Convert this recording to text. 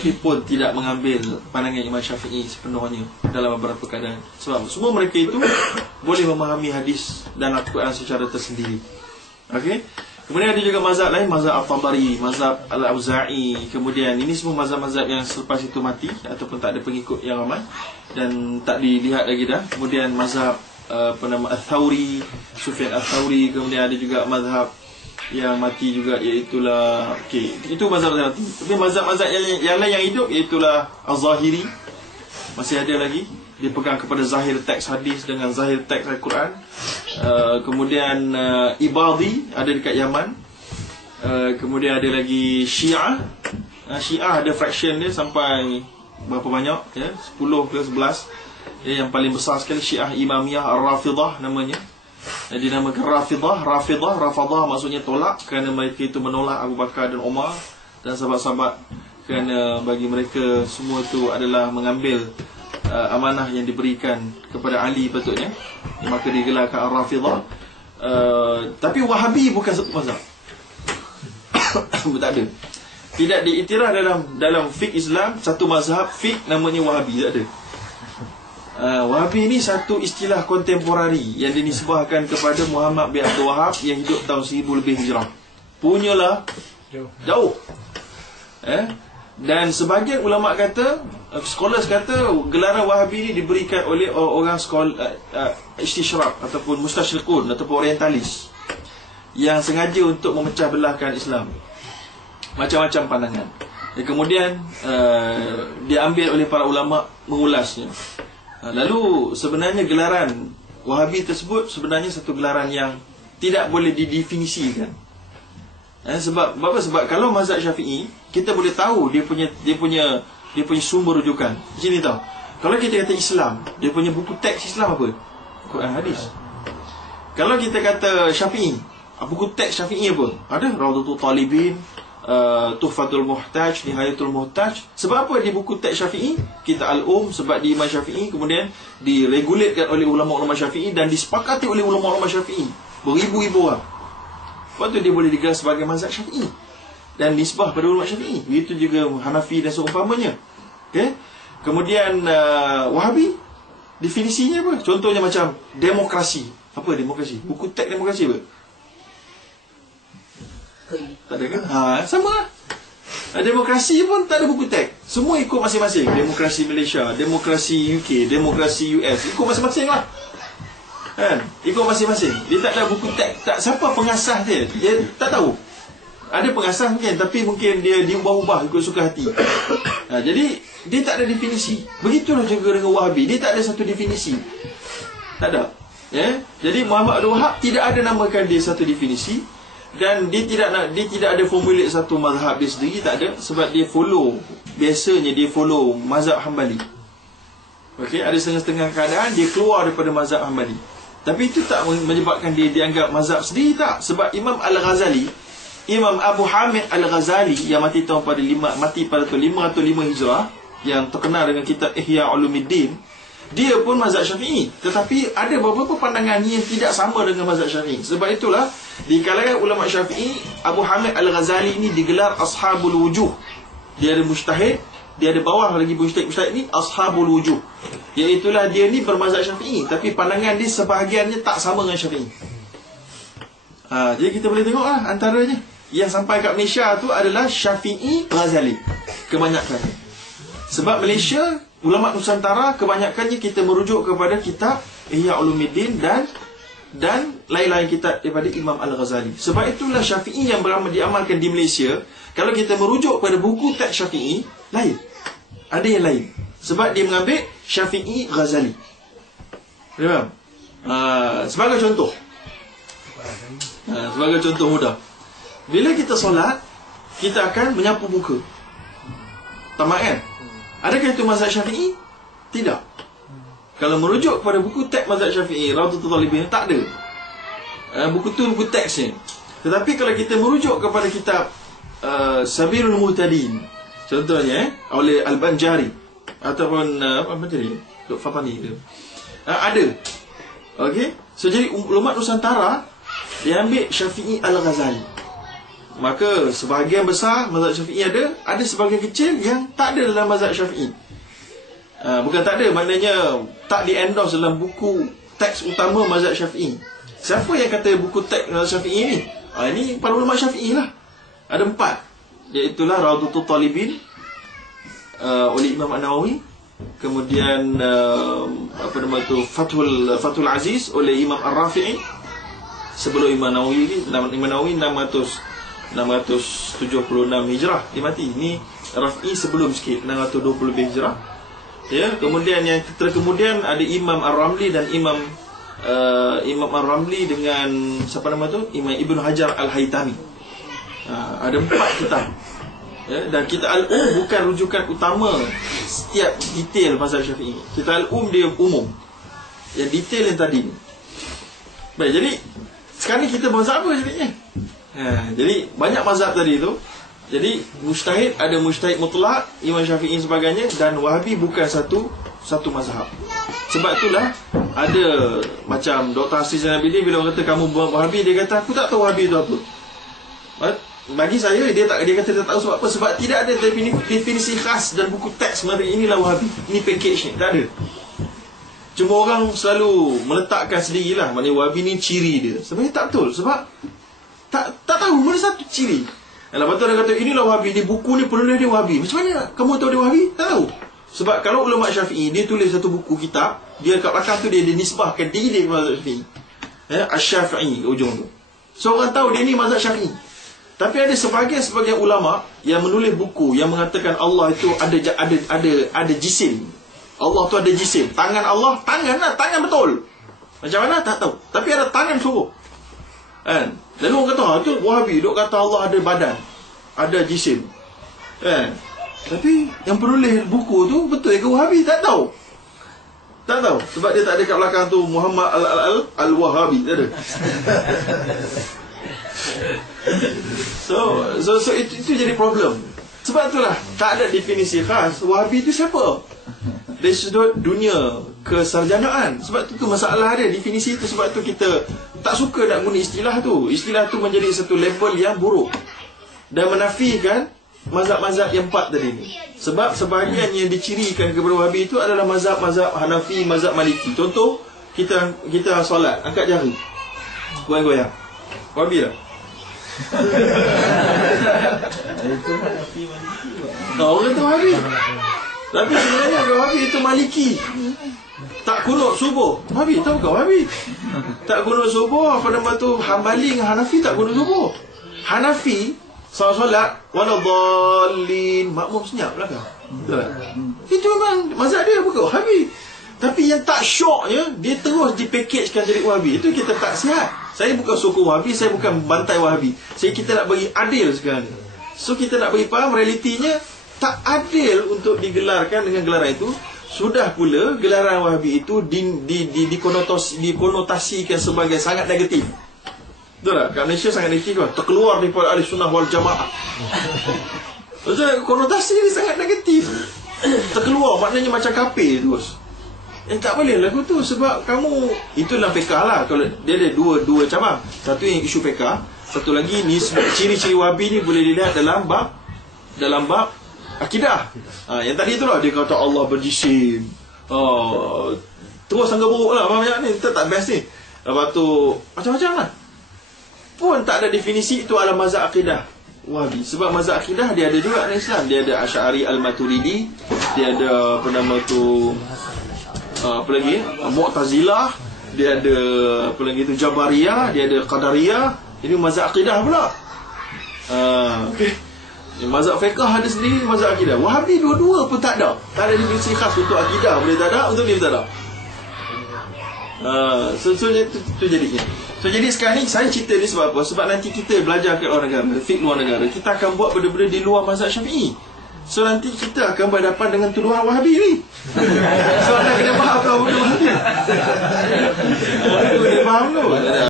pun tidak mengambil pandangan Imam Syafi'i sepenuhnya dalam beberapa keadaan. Sebab semua mereka itu boleh memahami hadis dan Al-Quran secara tersendiri. Okey. Kemudian ada juga mazhab lain, mazhab At-Tabari, mazhab Al-Auza'i. Kemudian ini semua mazhab-mazhab yang selepas itu mati ataupun tak ada pengikut yang ramai dan tak dilihat lagi dah. Kemudian mazhab Al-Thawri, Sufyan Al-Thawri. Kemudian ada juga mazhab yang mati juga, iaitulah itu mazhab yang mati. Tapi mazhab-mazhab yang lain yang hidup iaitulah Az-Zahiri, masih ada lagi. Dia pegang kepada zahir teks hadis dengan zahir teks Al-Quran. Kemudian Ibadi ada dekat Yaman. Kemudian ada lagi Syiah. Syiah ada fraction dia sampai berapa banyak ya? 10 ke 11. Yang paling besar sekali Syiah Imamiyah Ar-Rafidah namanya. Dinamakan Rafidah maksudnya tolak, kerana mereka itu menolak Abu Bakar dan Umar dan sahabat-sahabat, kerana bagi mereka semua itu adalah mengambil amanah yang diberikan kepada Ali patutnya, maka digelarkan Ar-Rafidah. Tapi Wahabi bukan satu mazhab. Tak ada. Tidak diiktiraf dalam fiqh Islam satu mazhab fiqh namanya Wahabi, tak ada. Wahabi ni satu istilah kontemporari yang dinisbahkan kepada Muhammad bin Abdul Wahab yang hidup tahun 1000 lebih Hijrah. Punyalah jauh. Dan sebahagian ulama kata, scholars kata, gelaran Wahabi ni diberikan oleh orang istisyraq ataupun mustasyrikun ataupun orientalis yang sengaja untuk memecah belahkan Islam. Macam-macam pandangan. Dan kemudian diambil oleh para ulama mengulasnya. Lalu sebenarnya gelaran Wahabi tersebut sebenarnya satu gelaran yang tidak boleh didefinisikan. Sebab kalau mazhab Syafi'i, kita boleh tahu dia punya sumber rujukan. Macam ni tau. Kalau kita kata Islam, dia punya buku teks Islam apa? Quran, hadis. Kalau kita kata Syafi'i, buku teks Syafi'i apa? Ada Rawdatul Talibin, Tuhfatul Muhtaj, Nihayatul Muhtaj. Sebab apa di buku teks Syafi'i? Kita Al-Um, sebab di Imam Syafi'i, kemudian diregulatekan oleh ulama-ulama Syafi'i dan disepakati oleh ulama-ulama Syafi'i, beribu-ribu orang. Lepas tu dia boleh digelar sebagai mazhab Syafi'i dan nisbah pada ulama Syafi'i. Begitu juga Hanafi dan seumpamanya. Okay? Kemudian Wahabi, definisinya apa? Contohnya macam demokrasi. Apa demokrasi? Buku teks demokrasi apa? Tak ada kan? Sama lah. Demokrasi pun tak ada buku teks. Semua ikut masing-masing. Demokrasi Malaysia, demokrasi UK, demokrasi US, ikut masing-masing lah. Kan? Ikut masing-masing. Dia tak ada buku teks. Siapa pengasas dia? Dia tak tahu. Ada pengasas mungkin, tapi mungkin dia diubah-ubah ikut suka hati. Jadi dia tak ada definisi. Begitulah juga dengan Wahabi. Dia tak ada satu definisi. Tak ada. Jadi Muhammad Abdul Wahab tidak ada namakan dia satu definisi. Dan dia tidak ada formulir satu mazhab dia sendiri, tak ada. Sebab biasanya dia follow mazhab Hambali. Okey, ada setengah-setengah keadaan dia keluar daripada mazhab Hambali. Tapi itu tak menyebabkan dia dianggap mazhab sendiri, tak. Sebab Imam Al-Ghazali, Imam Abu Hamid Al-Ghazali yang mati pada tahun 505 Hijrah, yang terkenal dengan kitab Ihya Ulumuddin, dia pun mazhab Syafi'i. Tetapi ada beberapa pandangan yang tidak sama dengan mazhab Syafi'i. Sebab itulah di kalangan ulama Syafi'i, Abu Hamid Al-Ghazali ini digelar Ashabul Wujuh. Dia ada mujtahid, dia ada bawah lagi mujtahid ni Ashabul Wujuh. Iaitulah dia ni bermazhab Syafi'i, tapi pandangan dia sebahagiannya tak sama dengan Syafi'i. Jadi kita boleh tengok lah antaranya. Yang sampai kat Malaysia tu adalah Syafi'i Ghazali kebanyakan. Sebab Malaysia, ulama Nusantara kebanyakannya kita merujuk kepada kitab Ihya Ulumuddin dan lain-lain kitab daripada Imam Al-Ghazali. Sebab itulah Syafi'i yang diamalkan di Malaysia, kalau kita merujuk pada buku teks Syafi'i, lain. Ada yang lain. Sebab dia mengambil Syafi'i Ghazali. Faham? Sebagai contoh. Sebagai contoh mudah. Bila kita solat, kita akan menyapu muka. Tamat kan? Adakah itu mazhab Syafi'i? Tidak. Kalau merujuk kepada buku teks mazhab Syafi'i, Rawdatul Talibin, tak ada. Buku tu buku teksnya. Tetapi kalau kita merujuk kepada kitab Sabilul Muhtadin, contohnya oleh Al-Banjari ataupun apa tadi? Dr. Fatani tu. Ada. Okey. So jadi ulama Nusantara dia ambil Syafi'i Al-Ghazali. Maka sebahagian besar mazhab Syafi'i ada sebahagian kecil yang tak ada dalam mazhab Syafi'i. Bukan tak ada, maknanya tak di-endorse dalam buku teks utama mazhab Syafi'i. Siapa yang kata buku teks mazhab Syafi'i ni? Ini para ulama Syafi'i lah. Ada 4, iaitulah Rawdatul Talibin oleh Imam An-Nawawi. Kemudian Fathul Aziz oleh Imam Ar-Rafi'i. Sebelum Imam Nawawi, Imam Nawawi 676 Hijrah dia mati. Ini Rafi'i sebelum sikit, 620 lebih Hijrah. Ya, kemudian yang kemudian ada Imam Ar-Ramli dan Imam Ar-Ramli dengan siapa nama tu? Imam Ibn Hajar Al-Haytami. Ada 4 kitab. Ya, dan kitab Al-Um bukan rujukan utama setiap detail mazhab Syafi'i. Kitab Al-Um dia umum. Yang detail yang tadi ni. Baik, jadi sekarang ni kita mazhab apa sebenarnya? Jadi banyak mazhab tadi tu. Jadi mujtahid, ada mujtahid mutlak, Imam Syafi'i sebagainya, dan Wahabi bukan satu mazhab. Sebab itulah ada macam Dr. Hasri Zainal Abidin, bila orang kata kamu Wahabi, dia kata aku tak tahu Wahabi itu apa. Bagi saya dia kata dia tak tahu sebab apa? Sebab tidak ada definisi khas dan buku teks sebenarnya inilah Wahabi. Ini package ni, tak ada. Cuma orang selalu meletakkan sendirilah, maknanya Wahabi ni ciri dia. Sebenarnya tak betul, sebab tak tahu mana satu ciri. Lepas tu orang kata inilah Wahabi, ni buku ni penulis dia Wahabi. Macam mana kamu tahu dia Wahabi? Tak tahu. Sebab kalau ulama Syafi'i dia tulis satu buku kitab, dia kat belakang tu dia nisbahkan diri dia kepada mazhab Syafi'i. Asy-Syafi'i ujung tu. So orang tahu dia ni mazhab Syafi'i. Tapi ada sebahagian ulama yang menulis buku yang mengatakan Allah itu ada jisim. Allah tu ada jisim. Tangan Allah, tangan betul. Macam mana tak tahu. Tapi ada tangan suruh. Kan? Lalu orang kata, tu Wahabi duk kata Allah ada badan, ada jisim. Tapi yang penulis buku tu betul ke Wahabi? Tak tahu. Tak tahu. Sebab dia tak ada kat belakang tu Muhammad Al-Wahabi. Tak ada. So itu jadi problem. Sebab itulah tak ada definisi khas Wahabi itu siapa. Dari sudut dunia kesarjanaan. Sebab itu masalah dia, definisi itu. Sebab itu kita tak suka nak guna istilah tu. Istilah tu menjadi satu label yang buruk dan menafikan mazhab-mazhab yang 4 tadi ni. Sebab sebahagian yang dicirikan kepada Wahabi itu adalah mazhab-mazhab Hanafi, mazhab Maliki. Contoh, kita solat, angkat jari, goyang-goyang. Wahabi lah. Orang kata Wahabi. Tapi sebenarnya Wahabi itu Maliki. Tak kunut subuh, Wahabi. Tahu tak Wahabi? Tak kunut subuh, apa nama tu, Hambali dengan Hanafi tak kunut subuh. Hanafi solat waladhdallin, makmum senyap belakang. Betul. Itu memang mazhab dia, bukan Wahabi. Tapi yang tak syoknya, dia terus dipackagekan jadi Wahabi. Itu kita tak sihat. Saya bukan sokong Wahabi, saya bukan bantai Wahabi. Kita nak bagi adil sekarang ni. So kita nak bagi faham realitinya tak adil untuk digelarkan dengan gelaran itu. Sudah pula gelaran Wahabi itu dikonotasikan sebagai sangat negatif. Betul tak? Kat Malaysia sangat negatif kan? Terkeluar daripada Ahli Sunnah wal Jamaah. Maksudnya konotasi ni sangat negatif. Terkeluar maknanya macam kafir terus. Tak boleh lagu tu. Sebab kamu, itu dalam fiqah lah. Kalau dia ada dua cabang. Satu yang isu fiqah, satu lagi ni ciri-ciri Wahabi ni boleh dilihat dalam bab akidah. Yang tadi tu lah, dia kata Allah berjisim. Terus sangat buruk lah banyak ni. Kita tak best ni. Lepas tu macam-macam lah. Pun tak ada definisi itu adalah mazhab akidah Wahabi. Sebab mazhab akidah dia ada juga dalam Islam. Dia ada Asy'ari Al-Maturidi, dia ada apa nama tu, apa lagi, Mu'tazilah, dia ada apa lagi tu, Jabariyah, dia ada Qadariyah. Ini mazhab akidah pula. Okay. Mazhab fiqh ada sendiri, mazhab akidah. Wahabi dua-dua pun tak ada. Tak ada definisi khas untuk akidah boleh tak ada, untuk dia tak ada. So itu jadinya. So jadi sekarang ni saya cerita ni sebab apa? Sebab nanti kita belajar kat luar negara, fiqh luar negara, kita akan buat benda-benda di luar mazhab Syafi'i. So nanti kita akan berhadapan dengan tuduhan Wahabi ni. So anda kena faham tahu benda Wahabi. Kena faham tu.